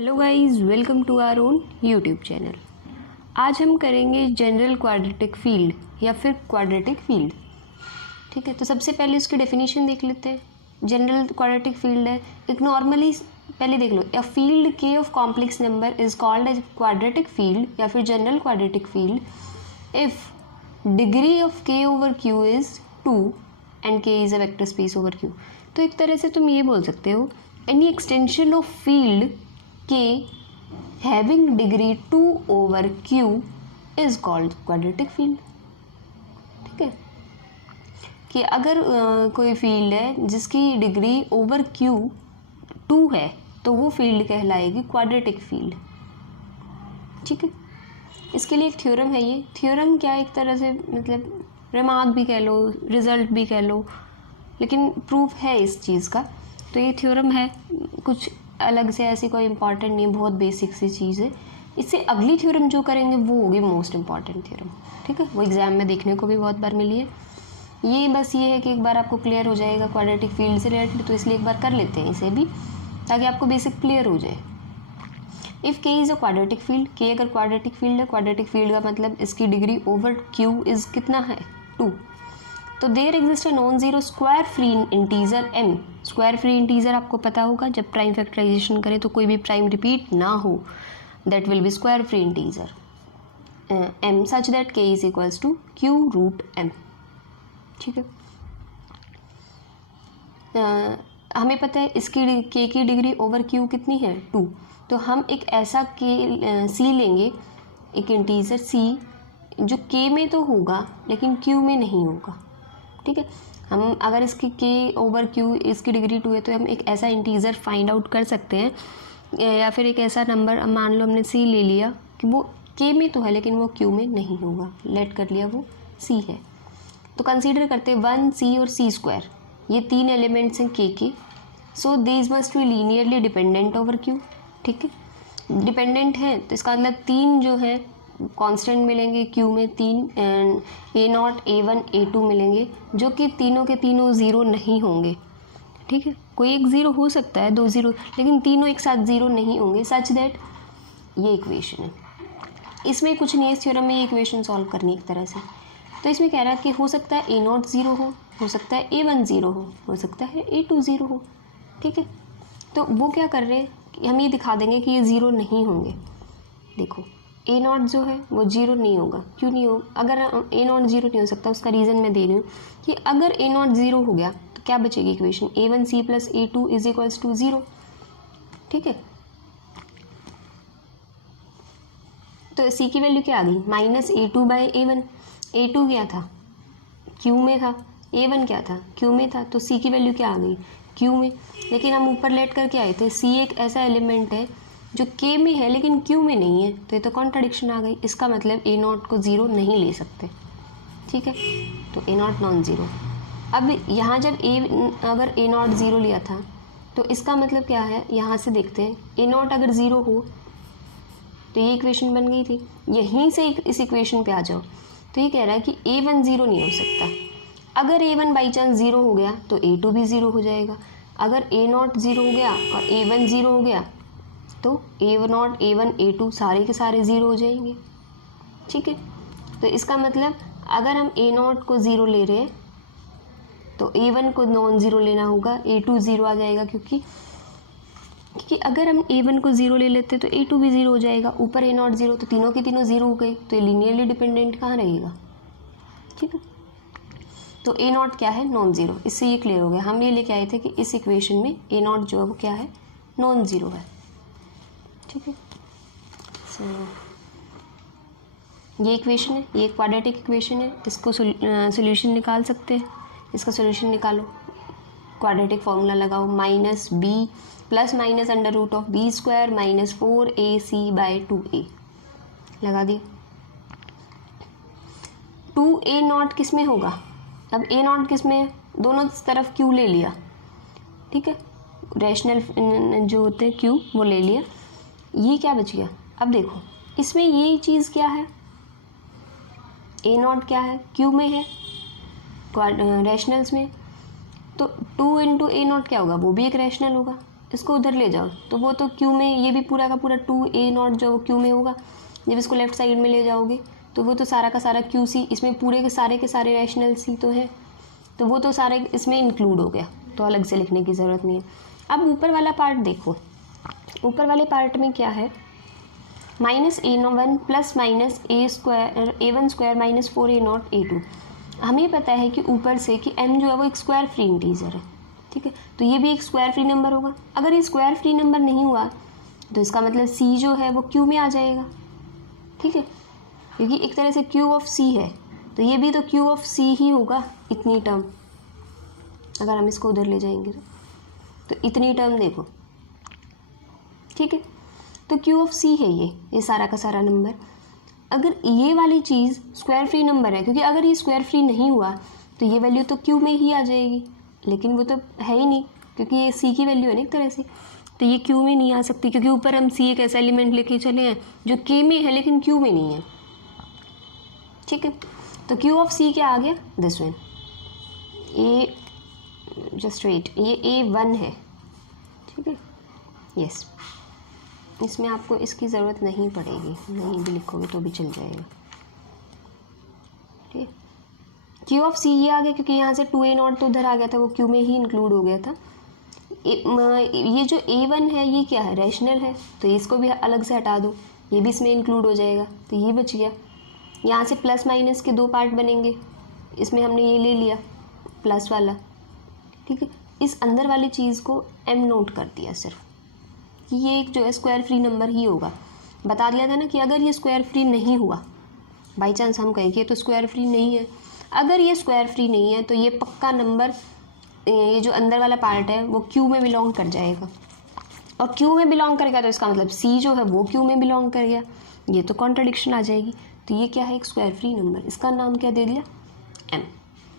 Hello guys, welcome to our own YouTube channel. आज हम करेंगे जनरल क्वाड्रेटिक फील्ड या फिर क्वाड्रेटिक फील्ड। ठीक है, तो सबसे पहले उसकी डेफिनेशन देख लेते हैं। जनरल क्वाड्रेटिक फील्ड है एक नॉर्मली, पहले देख लो, a field K of complex number is called as quadratic field या फिर general quadratic field if degree of K over Q is 2 and K is a vector space over Q. तो एक तरह से तुम ये बोल सकते हो, any extension of field K having degree 2 over Q is called quadratic field। ठीक है, कि अगर कोई फील्ड है जिसकी डिग्री ओवर Q 2 है तो वो फील्ड कहलाएगी क्वाड्रेटिक फील्ड। ठीक है, इसके लिए एक थ्योरम है। ये थ्योरम क्या है, एक तरह से मतलब रिमार्क भी कह लो, रिजल्ट भी कह लो, लेकिन प्रूफ है इस चीज़ का। तो ये थ्योरम है, कुछ अलग से ऐसी कोई इंपॉर्टेंट नहीं, बहुत बेसिक सी चीज़ है। इससे अगली थ्योरम जो करेंगे वो होगी मोस्ट इम्पॉर्टेंट थ्योरम। ठीक है, वो एग्जाम में देखने को भी बहुत बार मिली है। ये बस ये है कि एक बार आपको क्लियर हो जाएगा क्वाड्रेटिक फील्ड से रिलेटेड, तो इसलिए एक बार कर लेते हैं इसे भी, ताकि आपको बेसिक क्लियर हो जाए। इफ़ के इज़ अ क्वाड्रेटिक फील्ड, के अगर क्वाड्रेटिक फील्ड है, क्वाड्रेटिक फील्ड का मतलब इसकी डिग्री ओवर क्यू इज़ कितना है, 2। तो there exist a non zero square free integer m। Square free integer आपको पता होगा, जब प्राइम फैक्टराइजेशन करें तो कोई भी प्राइम रिपीट ना हो, that will be square free integer m such that k is equals to q root m। ठीक है, हमें पता है इसकी k की डिग्री ओवर q कितनी है, 2। तो हम एक ऐसा c लेंगे, एक इंटीजर c जो k में तो होगा लेकिन q में नहीं होगा। ठीक है, हम अगर इसकी k ओवर q इसकी डिग्री 2 है तो हम एक ऐसा इंटीजर फाइंड आउट कर सकते हैं, या फिर एक ऐसा नंबर, मान लो हमने c ले लिया कि वो k में तो है लेकिन वो q में नहीं होगा, लेट कर लिया वो c है। तो कंसीडर करते हैं 1 c और c स्क्वायर, ये 3 एलिमेंट्स हैं k के। So these must be linearly dependent over q। ठीक है, डिपेंडेंट है तो इसका मतलब 3 जो है कांस्टेंट मिलेंगे q में, 3 एंड a0 a1 a2 मिलेंगे, जो कि तीनों के तीनों ज़ीरो नहीं होंगे। ठीक है, कोई एक ज़ीरो हो सकता है, 2 ज़ीरो, लेकिन तीनों एक साथ ज़ीरो नहीं होंगे, सच दैट ये इक्वेशन है। इसमें कुछ नहीं है, इस थ्योरम में ये इक्वेशन सॉल्व करनी एक तरह से। तो इसमें कह रहा है कि हो सकता है a0 ज़ीरो हो सकता है a1 ज़ीरो हो सकता है a2 ज़ीरो हो। ठीक है, तो वो क्या कर रहे हैं कि हम ये दिखा देंगे कि ये ज़ीरो नहीं होंगे। देखो a0 जो है वो जीरो नहीं होगा, क्यों नहीं होगा? अगर a0 जीरो नहीं हो सकता, उसका रीज़न मैं दे रही हूँ कि अगर a0 जीरो हो गया तो क्या बचेगी equation, a1 c plus a2 is equals to 0। ठीक है, तो c की वैल्यू क्या आ गई, minus a2 by a1। a2 क्या था, q में था, a1 क्या था, q में था, तो c की वैल्यू क्या आ गई, q में। लेकिन हम ऊपर लेट करके आए थे, c एक ऐसा एलिमेंट है जो k में है लेकिन q में नहीं है, तो ये तो कॉन्ट्राडिक्शन आ गई। इसका मतलब a0 को ज़ीरो नहीं ले सकते। ठीक है, तो a0 नॉन ज़ीरो। अब यहाँ जब अगर a0 ज़ीरो लिया था तो इसका मतलब क्या है, यहाँ से देखते हैं, a0 अगर ज़ीरो हो तो ये इक्वेशन बन गई थी। यहीं से इस इक्वेशन पे आ जाओ, तो ये कह रहा है कि a1 ज़ीरो नहीं हो सकता। अगर a1 बाई चांस ज़ीरो हो गया तो a2 भी ज़ीरो हो जाएगा। अगर a0 ज़ीरो हो गया और a1 ज़ीरो हो गया तो a0 a1 a2 सारे के सारे ज़ीरो हो जाएंगे। ठीक है, तो इसका मतलब अगर हम a0 को ज़ीरो ले रहे हैं तो a1 को नॉन ज़ीरो लेना होगा, a2 ज़ीरो आ जाएगा, क्योंकि अगर हम a1 को ज़ीरो ले लेते तो a2 भी ज़ीरो हो जाएगा, ऊपर a0 ज़ीरो, तो तीनों के तीनों ज़ीरो हो गए, तो ये लीनियरली डिपेंडेंट कहाँ रहेगा। ठीक है, तो a0 क्या है, नॉन ज़ीरो। इससे ये क्लियर हो गया। हम ये लेके आए थे कि इस इक्वेशन में a0 जो है वो क्या है, नॉन ज़ीरो है। ठीक है, ये इक्वेशन है, ये क्वाड्रेटिक इक्वेशन है, इसको सोल्यूशन निकाल सकते हैं। इसका सोल्यूशन निकालो, क्वाड्रेटिक फॉर्मूला लगाओ, minus b plus minus under root of b square minus 4ac by 2a लगा दिया। 2a0 किस में होगा, अब a0 किस में है, दोनों तरफ q ले लिया। ठीक है, रैशनल जो होते हैं q वो ले लिया, ये क्या बच गया। अब देखो इसमें ये चीज़ क्या है, a0 क्या है, q में है, रैशनल्स में, तो 2 इंटू a0 क्या होगा, वो भी एक रैशनल होगा। इसको उधर ले जाओ तो वो तो क्यू में, ये भी पूरा का पूरा 2a0 जो क्यू में होगा। जब इसको लेफ्ट साइड में ले जाओगे तो वो तो सारा का सारा क्यू सी, इसमें पूरे के सारे रैशनल सी तो है, तो वो तो सारे इसमें इंक्लूड हो गया, तो अलग से लिखने की ज़रूरत नहीं है। अब ऊपर वाला पार्ट देखो, ऊपर वाले पार्ट में क्या है, -a1 plus minus a1 square minus 4a0 a2। हमें पता है कि ऊपर से कि m जो है वो एक स्क्वायर फ्री इंटीजर है, ठीक है, तो ये भी एक स्क्वायर फ्री नंबर होगा। अगर ये स्क्वायर फ्री नंबर नहीं हुआ तो इसका मतलब c जो है वो q में आ जाएगा, ठीक है, क्योंकि एक तरह से q ऑफ c है, तो ये भी तो q ऑफ c ही होगा, इतनी टर्म। अगर हम इसको उधर ले जाएंगे तो इतनी टर्म देखो, ठीक है, तो q ऑफ c है ये सारा का सारा नंबर। अगर ये वाली चीज़ स्क्वायर फ्री नंबर है, क्योंकि अगर ये स्क्वायर फ्री नहीं हुआ तो ये वैल्यू तो q में ही आ जाएगी, लेकिन वो तो है ही नहीं, क्योंकि ये c की वैल्यू है ना एक तरह से, तो ये q में नहीं आ सकती, क्योंकि ऊपर हम c एक ऐसा एलिमेंट लेके चले हैं जो k में है लेकिन q में नहीं है, ठीक है। तो q ऑफ c क्या आ गया, दिस वन, जस्ट वेट, ये a1 है, ठीक है, यस, इसमें आपको इसकी ज़रूरत नहीं पड़ेगी, नहीं भी लिखोगे तो भी चल जाएगा, ठीक है। q ऑफ c ये आ गया, क्योंकि यहाँ से 2a0 तो उधर आ गया था, वो q में ही इंक्लूड हो गया था। ये जो a1 है ये क्या है, रैशनल है, तो इसको भी अलग से हटा दो, ये भी इसमें इंक्लूड हो जाएगा, तो ये बच गया। यहाँ से प्लस माइनस के दो पार्ट बनेंगे, इसमें हमने ये ले लिया प्लस वाला, ठीक है। इस अंदर वाली चीज़ को m नोट कर दिया सिर्फ, कि ये एक जो है स्क्वायर फ्री नंबर ही होगा। बता दिया था ना कि अगर ये स्क्वायर फ्री नहीं हुआ, बाई चांस हम कहें कि ये तो स्क्वायर फ्री नहीं है, अगर ये स्क्वायर फ्री नहीं है तो ये पक्का नंबर, ये जो अंदर वाला पार्ट है वो क्यू में बिलोंग कर जाएगा, और क्यू में बिलोंग करेगा तो इसका मतलब सी जो है वो क्यू में बिलोंग कर गया, ये तो कॉन्ट्रडिक्शन आ जाएगी। तो ये क्या है, एक स्क्वायर फ्री नंबर, इसका नाम क्या दे दिया, m।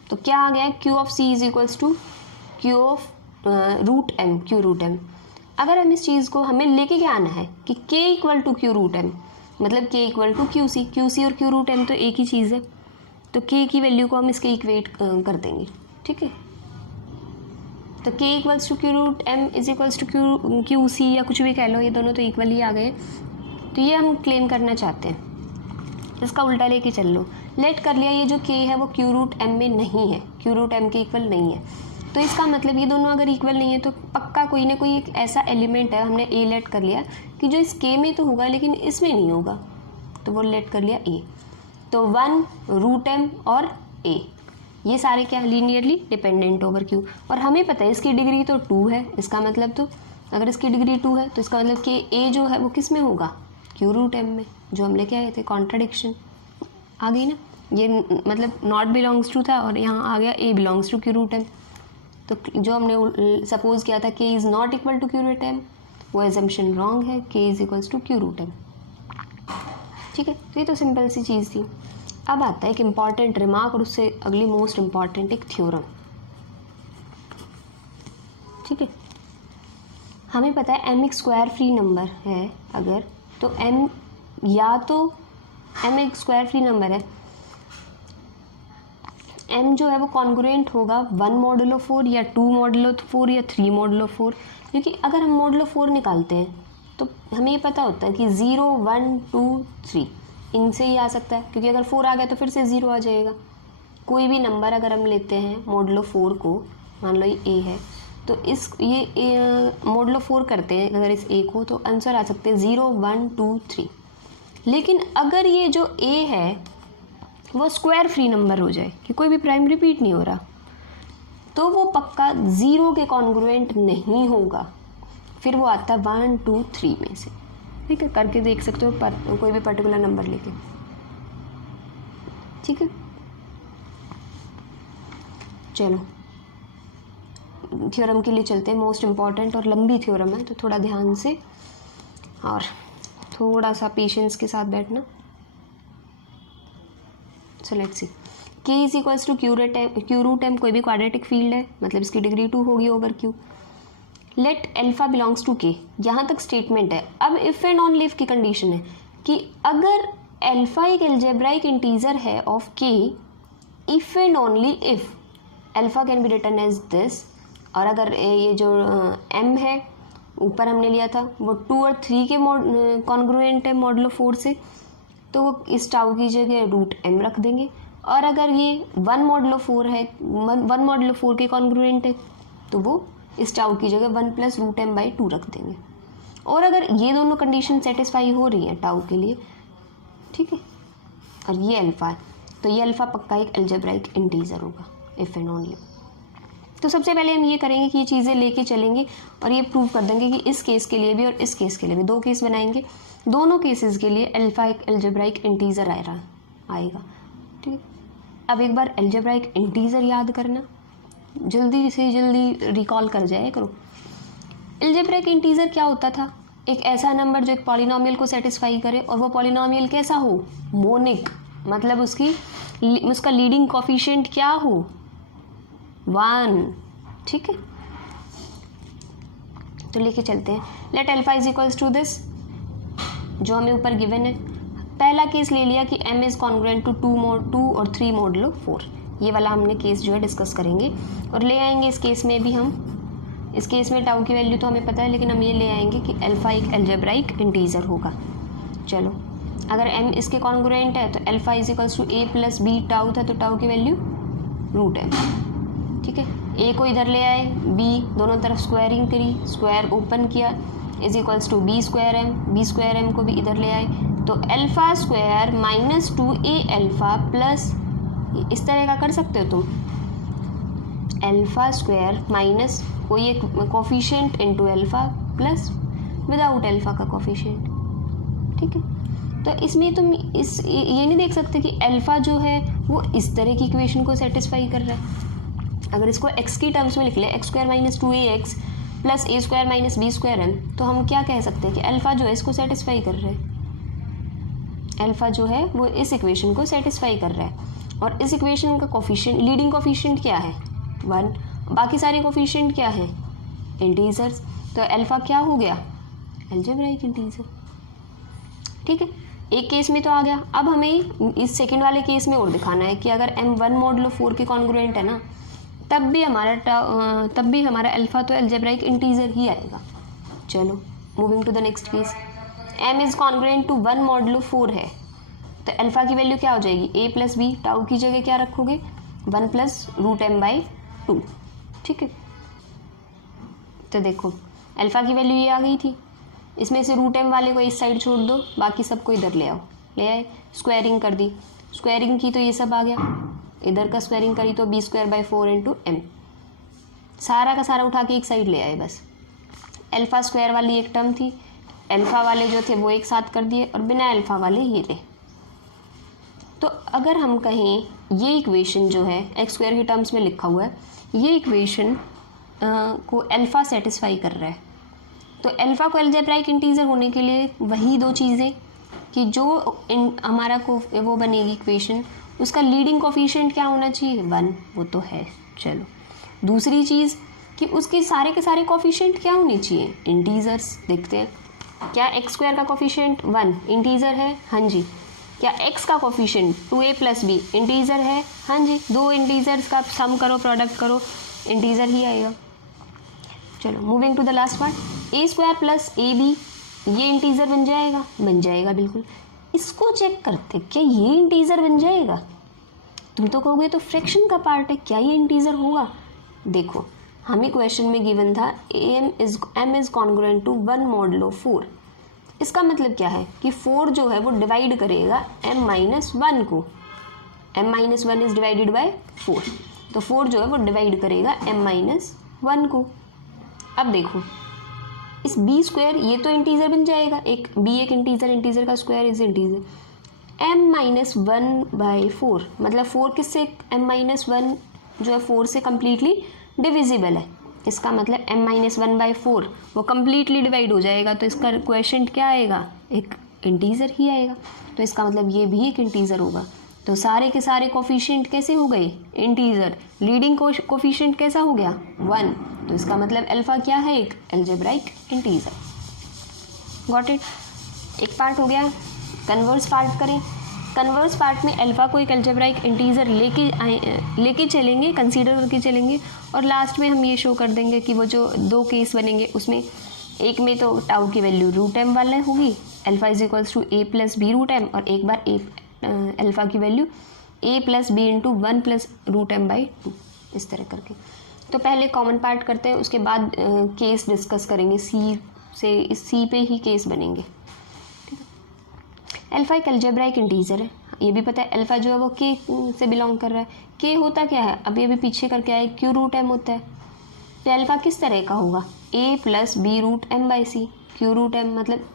तो क्या आ गया, q of c is equals to q of root m, q root m। अगर हम इस चीज़ को, हमें लेके क्या आना है कि k equal to q root m, मतलब k equal to q c और q रूट m तो एक ही चीज़ है, तो k की वैल्यू को हम इसके इक्वेट कर देंगे, ठीक है। तो k equals to q root m is equals to q c, या कुछ भी कह लो, ये दोनों तो इक्वल ही आ गए। तो ये हम क्लेम करना चाहते हैं, इसका उल्टा लेके चल लो, लेट कर लिया ये जो k है वो q रूट m में नहीं है, q रूट m के इक्वल नहीं है, तो इसका मतलब ये दोनों अगर इक्वल नहीं है तो पक्का कोई ना कोई एक ऐसा एलिमेंट है, हमने a लेट कर लिया कि जो इस k में तो होगा लेकिन इसमें नहीं होगा, तो वो लेट कर लिया a। तो 1 रूट m और a ये सारे क्या, लीनियरली डिपेंडेंट ओवर q, और हमें पता है इसकी डिग्री तो 2 है, इसका मतलब तो अगर इसकी डिग्री 2 है तो इसका मतलब कि a जो है वो किस में होगा, q रूट m में, जो हम लेके आए थे, कॉन्ट्रडिक्शन आ गई ना, ये मतलब नॉट बिलोंग्स टू था और यहाँ आ गया a belongs to q root m। तो जो हमने सपोज किया था k is not equal to q root m, वो एजम्पशन रॉन्ग है, k is equals to q root m, ठीक है। तो ये तो सिंपल सी चीज़ थी। अब आता है एक इम्पॉर्टेंट रिमार्क और उससे अगली मोस्ट इम्पॉर्टेंट एक थ्योरम, ठीक है। हमें पता है m एक स्क्वायर फ्री नंबर है अगर, तो m या तो m एक स्क्वायर फ्री नंबर है, m जो है वो कॉन्ग्रुएंट होगा 1 मॉडुलो 4 या 2 मॉडुलो 4 या 3 मॉडुलो 4, क्योंकि अगर हम मॉडुलो 4 निकालते हैं तो हमें ये पता होता है कि 0 1 2 3 इनसे ही आ सकता है, क्योंकि अगर 4 आ गया तो फिर से 0 आ जाएगा। कोई भी नंबर अगर हम लेते हैं मॉडुलो 4 को, मान लो ये a है, तो इस ये मॉडुलो 4 करते हैं अगर इस a को, तो आंसर आ सकते हैं 0 1 2 3। लेकिन अगर ये जो a है वो स्क्वायर फ्री नंबर हो जाए कि कोई भी प्राइम रिपीट नहीं हो रहा, तो वो पक्का 0 के कॉन्ग्रुएंट नहीं होगा, फिर वो आता है 1 2 3 में से, ठीक है, करके देख सकते हो कोई भी पर्टिकुलर नंबर लेके, ठीक है। चलो थ्योरम के लिए चलते हैं, मोस्ट इम्पॉर्टेंट और लंबी थ्योरम है, तो थोड़ा ध्यान से और थोड़ा सा पेशेंस के साथ बैठना। So let's see, k is equals to q root m कोई भी क्वाड्रेटिक फील्ड है, मतलब इसकी डिग्री 2 होगी over q। Let alpha belongs to k, यहाँ तक स्टेटमेंट है। अब इफ़ एंड ऑनली इफ की कंडीशन है कि अगर एल्फा एक एल्जेब्राइक इंटीजर है of k, if and only if alpha can be written as this, और अगर ये जो m है ऊपर हमने लिया था वो 2 और 3 के कॉन्ग्रुएंट है मॉडुलो 4 से, तो वो इस टाउ की जगह रूट एम रख देंगे। और अगर ये 1 मॉडुलो 4 है, 1 मॉडुलो 4 के कॉन्ग्रुएंट है, तो वो इस टाउ की जगह 1 प्लस रूट एम बाई 2 रख देंगे। और अगर ये दोनों कंडीशन सेटिस्फाई हो रही हैं टाउ के लिए, ठीक है, और ये अल्फ़ा है, तो ये अल्फ़ा पक्का एक अलजेब्राइक इंटीजर होगा इफ़ एंड ओनली। तो सबसे पहले हम ये करेंगे कि ये चीज़ें लेके चलेंगे और ये प्रूव कर देंगे कि इस केस के लिए भी और इस केस के लिए भी, 2 केस बनाएंगे, दोनों केसेस के लिए अल्फ़ा एक अलजेब्राइक इंटीजर आएगा, ठीक है। अब एक बार अलजेब्राइक इंटीजर याद करना, जल्दी से जल्दी रिकॉल कर जाए करो। अलजेब्राइक इंटीजर क्या होता था? एक ऐसा नंबर जो एक पॉलिनोमियल को सेटिस्फाई करे, और वो पॉलिनोमियल कैसा हो? मोनिक, मतलब उसका लीडिंग कोफिशिएंट क्या हो? 1, ठीक है। तो लेके चलते हैं, let alpha is equals to this जो हमें ऊपर गिवन है। पहला केस ले लिया कि m इज कॉन्ग्रुएंट टू 2 और 3 मॉडुलो 4, ये वाला हमने केस जो है डिस्कस करेंगे और ले आएंगे इस केस में भी हम। इस केस में टाउ की वैल्यू तो हमें पता है, लेकिन हम ये ले आएंगे कि अल्फ़ा एक अलजेब्राइक इंटीजर होगा। चलो, अगर m इसके कॉन्ग्रुएंट है तो alpha is equals to a plus b tau था, तो टाउ की वैल्यू रूट है, ठीक है। a को इधर ले आए, b दोनों तरफ स्क्वायरिंग करी, स्क्वायर ओपन किया, is equals to b square m को भी इधर ले आए, तो alpha square minus 2a alpha plus, इस तरह का कर सकते हो तुम, अल्फ़ा स्क्वायर माइनस कोई एक coefficient into alpha plus without alpha का कोफिशिएंट, ठीक है। तो इसमें तुम ये नहीं देख सकते कि अल्फ़ा जो है वो इस तरह की इक्वेशन को सेटिस्फाई कर रहा है। अगर इसको x की टर्म्स में लिख ले, x square minus 2ax plus a square minus b square m, तो हम क्या कह सकते हैं कि अल्फ़ा जो है इसको सेटिस्फाई कर रहा है, अल्फ़ा जो है वो इस इक्वेशन को सेटिस्फाई कर रहा है। और इस इक्वेशन का कोफिशिएंट, लीडिंग कोफिशिएंट क्या है? 1, बाकी सारे कोफिशिएंट क्या है? इंटीजर्स, तो अल्फ़ा क्या हो गया? अलजेब्राइक इंटीजर, ठीक है। एक केस में तो आ गया। अब हमें इस सेकंड वाले केस में और दिखाना है कि अगर m 1 मॉडुलो 4 के कॉन्ग्रुएंट है ना, तब भी हमारा अल्फ़ा तो अलजेब्राइक इंटीजर ही आएगा। चलो, moving to the next case, m is congruent to 1 modulo 4 है, तो अल्फ़ा की वैल्यू क्या हो जाएगी? a प्लस बी, टाउ की जगह क्या रखोगे? 1 प्लस रूट एम बाई 2, ठीक है। तो देखो अल्फ़ा की वैल्यू ये आ गई थी, इसमें से रूट एम वाले को इस साइड छोड़ दो, बाकी सबको इधर ले आओ, ले आए, स्क्वायरिंग कर दी, स्क्वायरिंग की तो ये सब आ गया, इधर का स्क्वायरिंग करी तो b square by 4 into m, सारा का सारा उठा के एक साइड ले आए बस। अल्फ़ा स्क्वायर वाली एक टर्म थी, अल्फ़ा वाले जो थे वो एक साथ कर दिए और बिना अल्फ़ा वाले ये ले। तो अगर हम कहें ये इक्वेशन जो है एक्स स्क्वायर की टर्म्स में लिखा हुआ है, ये इक्वेशन को अल्फ़ा सेटिस्फाई कर रहा है, तो अल्फ़ा को अलजेब्राइक इंटीजर होने के लिए वही 2 चीज़ें कि जो हमारा को वो बनेगी इक्वेशन, उसका लीडिंग कोफिशिएंट क्या होना चाहिए? 1, वो तो है। चलो, दूसरी चीज़ कि उसके सारे के सारे कोफिशिएंट क्या होने चाहिए? इंटीजर्स। देखते हैं, क्या एक्स स्क्वायर का कोफिशिएंट 1 इंटीजर है? हाँ जी। क्या x का coefficient 2a plus B integer है? हाँ जी। 2 इंटीजर्स का सम करो, प्रोडक्ट करो, इंटीजर ही आएगा। चलो, moving to the last part, a square plus a b, ये इंटीजर बन जाएगा? बन जाएगा, बिल्कुल। इसको चेक करते, क्या ये इंटीजर बन जाएगा? तुम तो कहोगे तो फ्रैक्शन का पार्ट है, क्या ये इंटीजर होगा? देखो, हमें क्वेश्चन में गिवन था m is congruent to 1 modulo 4। इसका मतलब क्या है कि 4 जो है वो डिवाइड करेगा m माइनस 1 को, m minus 1 is divided by 4, तो 4 जो है वो डिवाइड करेगा m माइनस 1 को। अब देखो, इस b स्क्वायर ये तो इंटीजर बन जाएगा, एक b एक इंटीजर का square is integer, m minus 1 by 4, मतलब 4 किससे m माइनस 1 जो है 4 से कम्प्लीटली डिविजिबल है, इसका मतलब m माइनस 1 बाई 4 वो कम्प्लीटली डिवाइड हो जाएगा, तो इसका क्वेश्चन क्या आएगा? एक इंटीजर ही आएगा, तो इसका मतलब ये भी एक इंटीजर होगा। तो सारे के सारे कोफिशिएंट कैसे हो गए? इंटीजर। लीडिंग कोफिशिएंट कैसा हो गया? 1, तो इसका मतलब अल्फा क्या है? एक अलजेब्राइक इंटीजर। Got it? एक पार्ट हो गया। कन्वर्स पार्ट करें। कन्वर्स पार्ट में अल्फा को एक अलजेब्राइक इंटीजर लेके चलेंगे, कंसीडर करके चलेंगे, और लास्ट में हम ये शो कर देंगे कि वो जो 2 केस बनेंगे उसमें एक में तो टाउ की वैल्यू रूट एम वाला होगी, alpha is equals to A plus B root m, और एक बार अल्फा की value a plus b into 1 plus root M by 2, इस तरह करके। तो पहले कॉमन पार्ट करते हैं, उसके बाद केस डिस्कस करेंगे, सी से इस सी पे ही केस बनेंगे। ठीक है, अल्फा एक अलजेब्राइक इंटीजर है, ये भी पता है। अल्फा जो है वो के से बिलोंग कर रहा है। के होता क्या है, अभी पीछे करके आए, क्यू रूट एम होता है। तो अल्फा किस तरह का होगा, A plus B root M by C. Q root M मतलब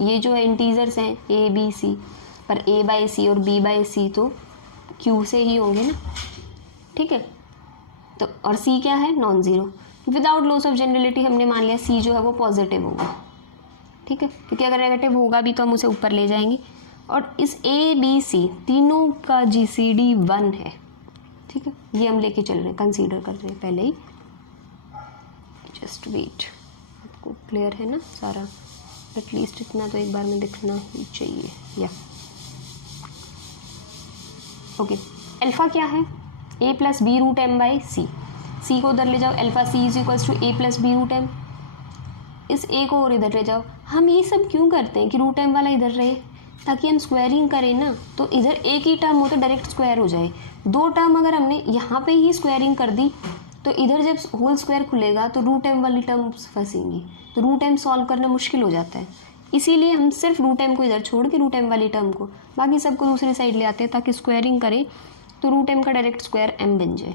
ये जो है इंटीजर्स हैं ए बी सी, पर ए बाई सी और बी बाई सी तो क्यू से ही होंगे ना। ठीक है, तो और सी क्या है, non zero. Without loss of generality हमने मान लिया सी जो है वो पॉजिटिव होगा। ठीक है, क्योंकि अगर नेगेटिव होगा भी तो हम उसे ऊपर ले जाएंगे। और इस ए बी सी तीनों का GCD 1 है। ठीक है, ये हम लेके चल रहे हैं, कंसीडर कर रहे हैं पहले ही। जस्ट वेट, आपको क्लियर है ना सारा, एटलीस्ट इतना तो एक बार में दिखना ही चाहिए। या ओके, अल्फा क्या है, A plus B root M by C. C को उधर ले जाओ, alpha C is equals to A plus B root M. इस ए को और इधर ले जाओ। हम ये सब क्यों करते हैं कि रूट एम वाला इधर रहे, ताकि हम स्क्वायरिंग करें ना, तो इधर एक ही टर्म हो तो डायरेक्ट स्क्वायर हो जाए। दो टर्म अगर हमने यहाँ पे ही स्क्वायरिंग कर दी तो इधर जब होल स्क्वायर खुलेगा तो रूट एम वाली टर्म फंसेंगी, तो रूट एम सॉल्व करना मुश्किल हो जाता है। इसीलिए हम सिर्फ रूट एम को इधर छोड़ के रूट एम वाली टर्म को, बाकी सबको दूसरी साइड ले आते हैं, ताकि स्क्वायरिंग करें तो रूट एम का डायरेक्ट स्क्वायर एम बन जाए।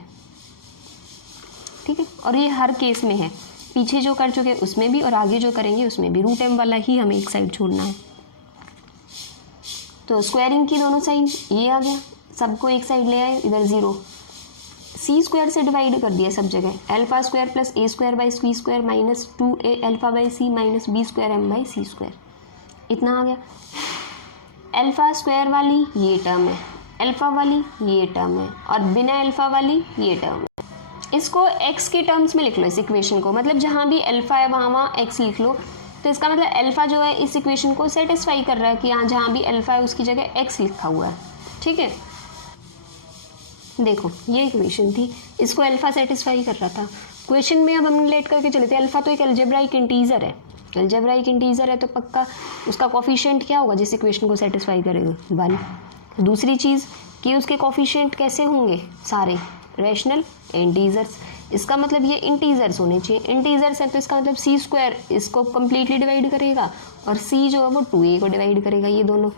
ठीक है, और ये हर केस में है, पीछे जो कर चुके उसमें भी और आगे जो करेंगे उसमें भी रूट एम वाला ही हमें एक साइड छोड़ना है। तो स्क्वायरिंग की दोनों साइड, ये आ गया, सबको एक साइड ले आए, इधर ज़ीरो। सी स्क्वायर से डिवाइड कर दिया सब जगह, alpha square plus a square by c square minus 2a alpha by c minus b square m by c square, इतना आ गया। अल्फा स्क्वायर वाली ये टर्म है, अल्फा वाली ये टर्म है, और बिना अल्फा वाली ये टर्म है। इसको x के टर्म्स में लिख लो इस इक्वेशन को, मतलब जहाँ भी अल्फा है वहाँ x लिख लो। तो इसका मतलब अल्फा जो है इस इक्वेशन को सेटिस्फाई कर रहा है कि यहाँ जहाँ भी अल्फा है उसकी जगह x लिखा हुआ है। ठीक है, देखो ये इक्वेशन थी, इसको अल्फा सेटिस्फाई कर रहा था। क्वेश्चन में अब हम लेट करके चले थे, अल्फा तो एक अलजेब्राइक इंटीजर है, अलजेब्राइक इंटीजर है तो पक्का उसका कोफिशिएंट क्या होगा जिस इक्वेशन को सेटिस्फाई करेगा, 1। दूसरी चीज़ कि उसके कोफिशिएंट कैसे होंगे, सारे रैशनल इंटीजर्स। इसका मतलब ये इंटीजर्स होने चाहिए, इंटीजर्स हैं तो इसका मतलब सी स्क्वायर इसको कम्प्लीटली डिवाइड करेगा और सी जो है वो 2a को डिवाइड करेगा, ये दोनों।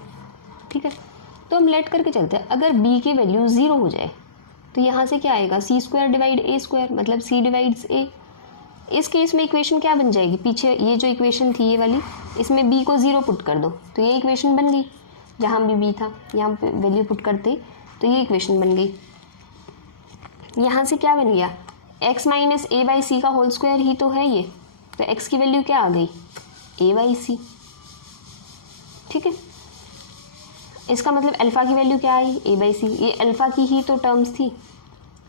ठीक है, तो हम लेट करके चलते हैं, अगर b की वैल्यू 0 हो जाए तो यहाँ से क्या आएगा, सी स्क्वायर डिवाइड ए स्क्वायर, मतलब सी डिवाइड्स ए। इस केस में इक्वेशन क्या बन जाएगी, पीछे ये जो इक्वेशन थी ये वाली, इसमें b को 0 पुट कर दो तो ये इक्वेशन बन गई। जहाँ भी b था यहाँ पे वैल्यू पुट करते तो ये इक्वेशन बन गई। यहाँ से क्या बन गया, x माइनस ए बाई सी का होल स्क्वायर ही तो है ये, तो x की वैल्यू क्या आ गई, a बाई सी। ठीक है, इसका मतलब अल्फा की वैल्यू क्या आई, a बाई सी, ये अल्फा की ही तो टर्म्स थी।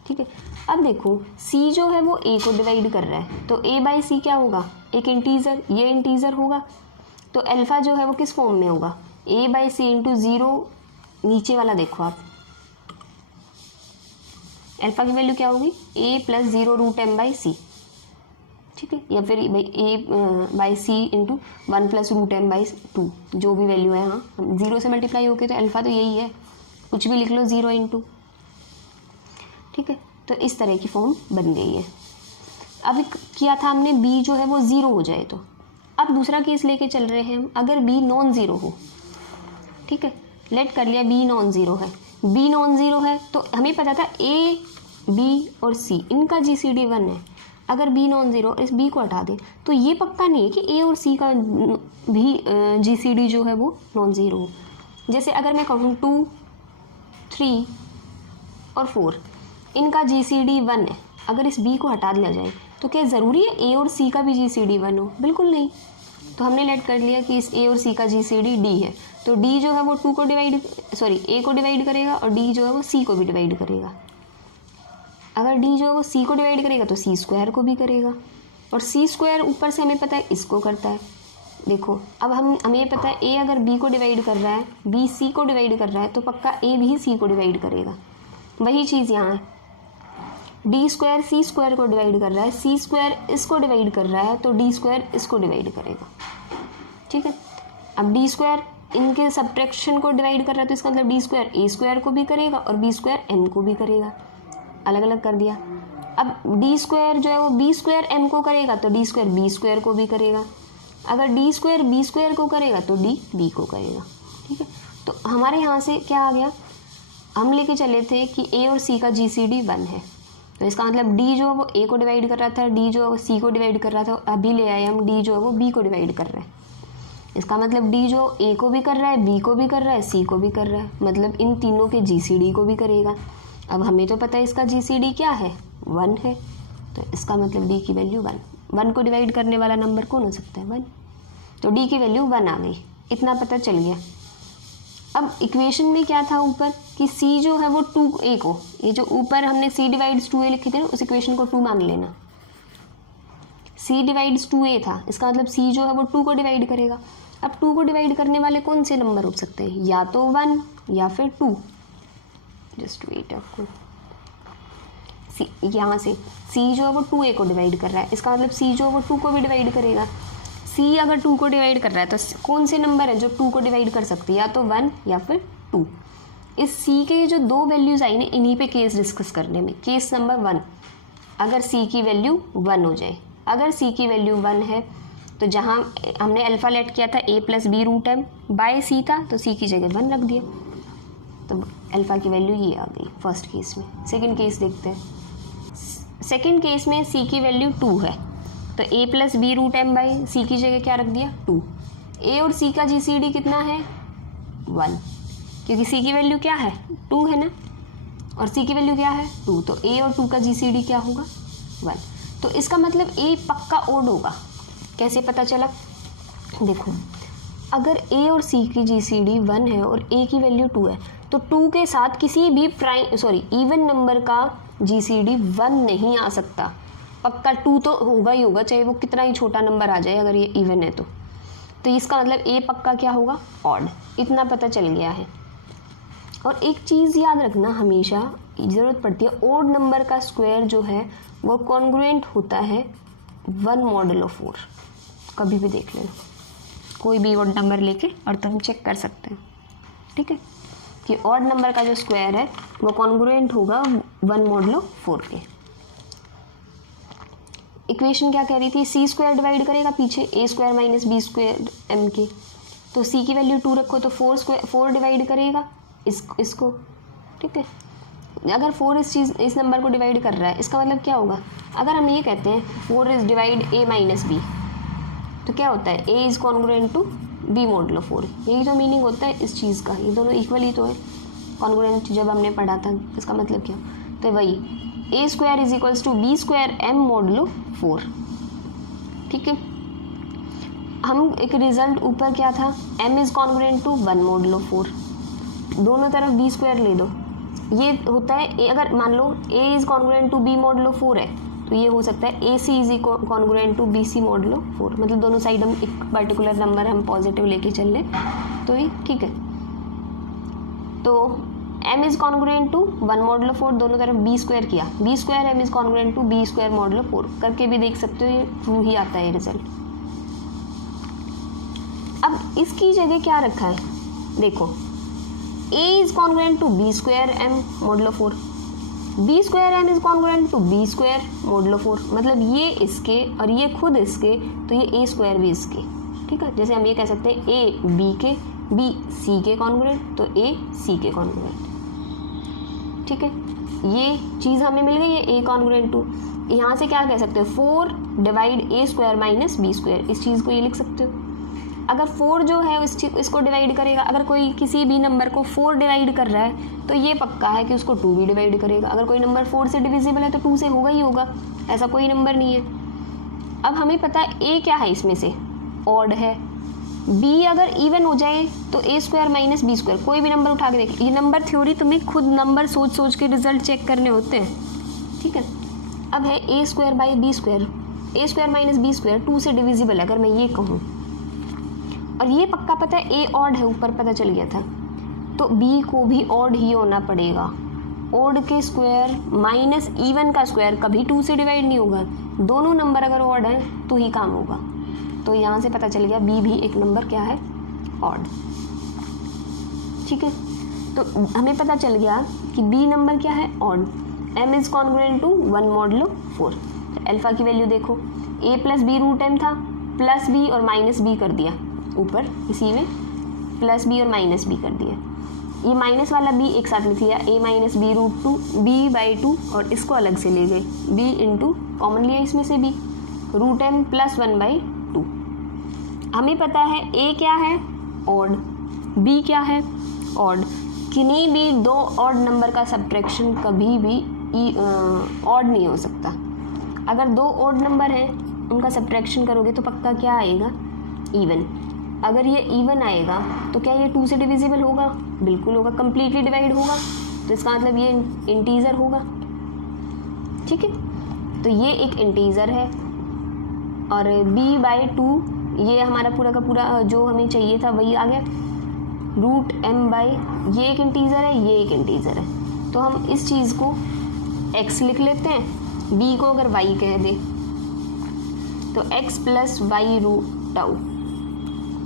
ठीक है, अब देखो c जो है वो a को डिवाइड कर रहा है, तो a बाई सी क्या होगा, एक इंटीजर, ये इंटीजर होगा, तो अल्फा जो है वो किस फॉर्म में होगा, a बाई सी इंटू 0, नीचे वाला देखो आप, अल्फा की वैल्यू क्या होगी, a plus 0 root M by C. ठीक है, या फिर a by C into 1 plus root M by 2, जो भी वैल्यू है। हाँ, 0 से मल्टीप्लाई होके तो अल्फा तो यही है, कुछ भी लिख लो 0 इंटू। ठीक है, तो इस तरह की फॉर्म बन गई है। अब किया था हमने b जो है वो 0 हो जाए, तो अब दूसरा केस लेके चल रहे हैं हम, अगर b नॉन ज़ीरो हो। ठीक है, लेट कर लिया b नॉन ज़ीरो है, b नॉन ज़ीरो है तो हमें पता था a b और c इनका GCD 1 है। अगर b नॉन ज़ीरो, इस b को हटा दें तो ये पक्का नहीं है कि a और c का भी GCD जो है वो नॉन ज़ीरो हो। जैसे अगर मैं कहूँ 2, 3 और 4 इनका GCD 1 है, अगर इस b को हटा दिया जाए तो क्या ज़रूरी है a और c का भी GCD 1 हो, बिल्कुल नहीं। तो हमने लेट कर लिया कि इस a और c का GCD d है, तो d जो है वो a को डिवाइड करेगा और d जो है वो c को भी डिवाइड करेगा। अगर d जो है वो c को डिवाइड करेगा तो c स्क्वायर को भी करेगा, और c स्क्वायर ऊपर से हमें पता है इसको करता है। देखो अब हमें पता है a अगर b को डिवाइड कर रहा है, b c को डिवाइड कर रहा है, तो पक्का a भी c को डिवाइड करेगा। वही चीज़ यहाँ है, डी स्क्वायर सी स्क्वायर को डिवाइड कर रहा है, सी स्क्वायर इसको डिवाइड कर रहा है, तो डी स्क्वायर इसको डिवाइड करेगा। ठीक है, अब डी स्क्वायर इनके सब्ट्रैक्शन को डिवाइड कर रहा है, तो इसका मतलब डी स्क्वायर ए स्क्वायर को भी करेगा और बी स्क्वायर एम को भी करेगा। अलग अलग कर दिया। अब डी स्क्वायर जो है वो बी स्क्वायर एम को करेगा, तो डी स्क्वायर बी स्क्वायर को भी करेगा। अगर डी स्क्वायर बी स्क्वायर को करेगा तो डी बी को करेगा। ठीक है, तो हमारे यहाँ से क्या आ गया, हम लेके चले थे कि ए और सी का GCD 1 है, तो इसका मतलब डी जो है वो ए को डिवाइड कर रहा था, डी जो है वो सी को डिवाइड कर रहा था, अभी ले आए हम डी जो है वो बी को डिवाइड कर रहे हैं। इसका मतलब डी जो ए को भी कर रहा है, बी को भी कर रहा है, सी को भी कर रहा है, मतलब इन तीनों के GCD को भी करेगा। अब हमें तो पता है इसका GCD क्या है, 1 है, तो इसका मतलब डी की वैल्यू 1 को डिवाइड करने वाला नंबर कौन हो सकता है, 1। तो डी की वैल्यू 1 आ गई, इतना पता चल गया। अब इक्वेशन में क्या था ऊपर कि सी जो है वो 2a को, ये जो ऊपर हमने c डिवाइड्स 2a लिखे थे ना, उस इक्वेशन को 2 मान लेना। c डिवाइड्स 2a था, इसका मतलब c जो है वो 2 को डिवाइड करेगा। अब 2 को डिवाइड करने वाले कौन से नंबर हो सकते हैं, या तो 1 या फिर 2। जस्ट वेट, आपको यहाँ से c जो है वो 2a को डिवाइड कर रहा है, इसका मतलब c जो है वो 2 को भी डिवाइड करेगा। c अगर 2 को डिवाइड कर रहा है तो कौन से नंबर है जो 2 को डिवाइड कर सकते हैं, या तो 1 या फिर 2। इस c के जो 2 वैल्यूज़ आई ना, इन्हीं पे केस डिस्कस करने में। केस नंबर 1, अगर c की वैल्यू 1 हो जाए, अगर c की वैल्यू 1 है तो जहाँ हमने अल्फ़ा लेट किया था a + b√m बाय c था, तो c की जगह 1 रख दिया, तो अल्फ़ा की वैल्यू ये आ गई फर्स्ट केस में। सेकंड केस देखते हैं। सेकंड केस में c की वैल्यू 2 है, तो a + b√m बाई c की जगह क्या रख दिया, 2। a और c का GCD कितना है, 1, क्योंकि c की वैल्यू क्या है, 2 है ना, और c की वैल्यू क्या है, 2, तो a और 2 का GCD क्या होगा, 1। तो इसका मतलब a पक्का ओड होगा। कैसे पता चला, देखो अगर a और c की GCD 1 है और a की वैल्यू 2 है, तो 2 के साथ किसी भी इवन नंबर का GCD 1 नहीं आ सकता। पक्का 2 तो होगा ही होगा, चाहे वो कितना ही छोटा नंबर आ जाए, अगर ये इवन है तो इसका मतलब a पक्का क्या होगा, ऑड। इतना पता चल गया है। और एक चीज़ याद रखना, हमेशा ज़रूरत पड़ती है, ओड नंबर का स्क्वायर जो है वो कॉन्ग्रुएंट होता है 1 मॉडल ऑफ 4। कभी भी देख लेना, कोई भी ऑड नंबर लेके और तुम चेक कर सकते हैं। ठीक है, कि ऑड नंबर का जो स्क्वायर है वो कॉन्ग्रुएंट होगा 1 मॉडल ऑफ 4 के। इक्वेशन क्या कह रही थी, c स्क्वायर डिवाइड करेगा पीछे a square minus b square m के, तो c की वैल्यू 2 रखो, तो 4 डिवाइड करेगा इसको। ठीक है, अगर 4 इस नंबर को डिवाइड कर रहा है, इसका मतलब क्या होगा, अगर हम ये कहते हैं 4 is divide a minus b, तो क्या होता है, a is congruent to b model of 4। यही तो मीनिंग होता है इस चीज़ का, ये दोनों इक्वल ही तो है। कॉन्ग्रुएंट जब हमने पढ़ा था, इसका मतलब क्या, तो वही a square is equals to b square m model of 4। ठीक है, हम एक रिजल्ट ऊपर क्या था, m is congruent to 1 model of 4, दोनों तरफ b स्क्वायर ले दो, ये होता है। अगर मान लो a is congruent to b model of 4 है, तो ये हो सकता है ac is congruent to bc model of 4, मतलब दोनों साइड हम एक पर्टिकुलर नंबर हम पॉजिटिव लेके चल लें तो ये ठीक है। तो m is congruent to 1 model of 4, दोनों तरफ b स्क्वायर किया, b square m is congruent to b square model of 4 करके भी देख सकते हो, ये ट्रू ही आता है रिजल्ट। अब इसकी जगह क्या रखा है, देखो a is congruent to b square m model of 4, b square m is congruent to b square model of 4, मतलब ये इसके और ये खुद इसके, तो ये a स्क्वायर भी इसके। ठीक है, जैसे हम ये कह सकते हैं a b के, b c के कॉन्ग्रुएंट, तो a c के कॉन्ग्रुएंट। ठीक है, ये चीज़ हमें मिल गई है a कॉन्ग्रुएंट टू। यहाँ से क्या कह सकते हो, 4 divide a square minus b square, इस चीज़ को ये लिख सकते हो। अगर 4 जो है इसको डिवाइड करेगा, अगर कोई किसी भी नंबर को 4 डिवाइड कर रहा है, तो ये पक्का है कि उसको 2 भी डिवाइड करेगा। अगर कोई नंबर 4 से डिविजिबल है तो 2 से होगा ही होगा, ऐसा कोई नंबर नहीं है। अब हमें पता है a क्या है, इसमें से ऑड है, b अगर इवन हो जाए तो a square minus b square, कोई भी नंबर उठा के देख, ये नंबर थ्योरी तुम्हें खुद नंबर सोच सोच के रिजल्ट चेक करने होते हैं। ठीक है, अब है a square by b square, a square minus b square 2 से डिविजिबल है अगर मैं ये कहूँ, और ये पक्का पता है a ऑड है, ऊपर पता चल गया था, तो b को भी ऑड ही होना पड़ेगा। ऑड के स्क्वायर माइनस इवन का स्क्वायर कभी 2 से डिवाइड नहीं होगा, दोनों नंबर अगर ऑड है तो ही काम होगा। तो यहाँ से पता चल गया बी भी एक नंबर क्या है, ऑड। ठीक है, तो हमें पता चल गया कि बी नंबर क्या है, odd. m is congruent to 1 modulo 4। तो अल्फा की वैल्यू देखो, a plus B root m था, प्लस बी और माइनस बी कर दिया ऊपर, इसी में प्लस बी और माइनस बी कर दिया। ये माइनस वाला b एक साथ लिख लिया, a minus b root 2 b by 2, और इसको अलग से ले गए, b इंटू कॉमन लिया इसमें से b, root m plus 1 by 2। हमें पता है a क्या है, ऑड, b क्या है, ऑड। किन्हीं भी दो ऑड नंबर का सब्ट्रैक्शन कभी भी ऑड नहीं हो सकता। अगर दो ऑड नंबर हैं उनका सब्ट्रैक्शन करोगे तो पक्का क्या आएगा, इवन। अगर ये इवन आएगा तो क्या ये 2 से डिविजिबल होगा, बिल्कुल होगा, कंप्लीटली डिवाइड होगा, तो इसका मतलब ये इंटीजर होगा। ठीक है, तो ये एक इंटीजर है, और b बाई 2 ये हमारा पूरा का पूरा जो हमें चाहिए था वही आ गया, रूट m बाई, ये एक इंटीजर है, ये एक इंटीजर है। तो हम इस चीज़ को x लिख लेते हैं, b को अगर y कह दे तो x plus y root tau,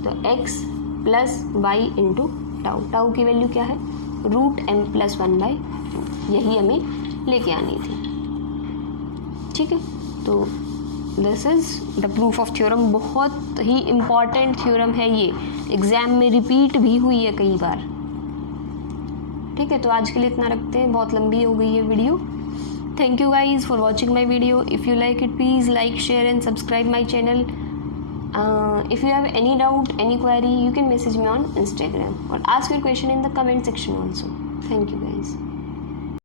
तो x plus y into tau, tau की वैल्यू क्या है, रूट m प्लस 1 बाई 2, यही हमें लेके आनी थी। ठीक है, तो this is the proof of theorem. बहुत ही इम्पॉर्टेंट थ्योरम है ये, एग्ज़ाम में रिपीट भी हुई है कई बार। ठीक है, तो आज के लिए इतना रखते हैं, बहुत लंबी हो गई है video. Thank you guys for watching my video. If you like it please like, share and subscribe my channel. If you have any doubt, any query, you can message me on Instagram or ask your question in the comment section also. Thank you guys.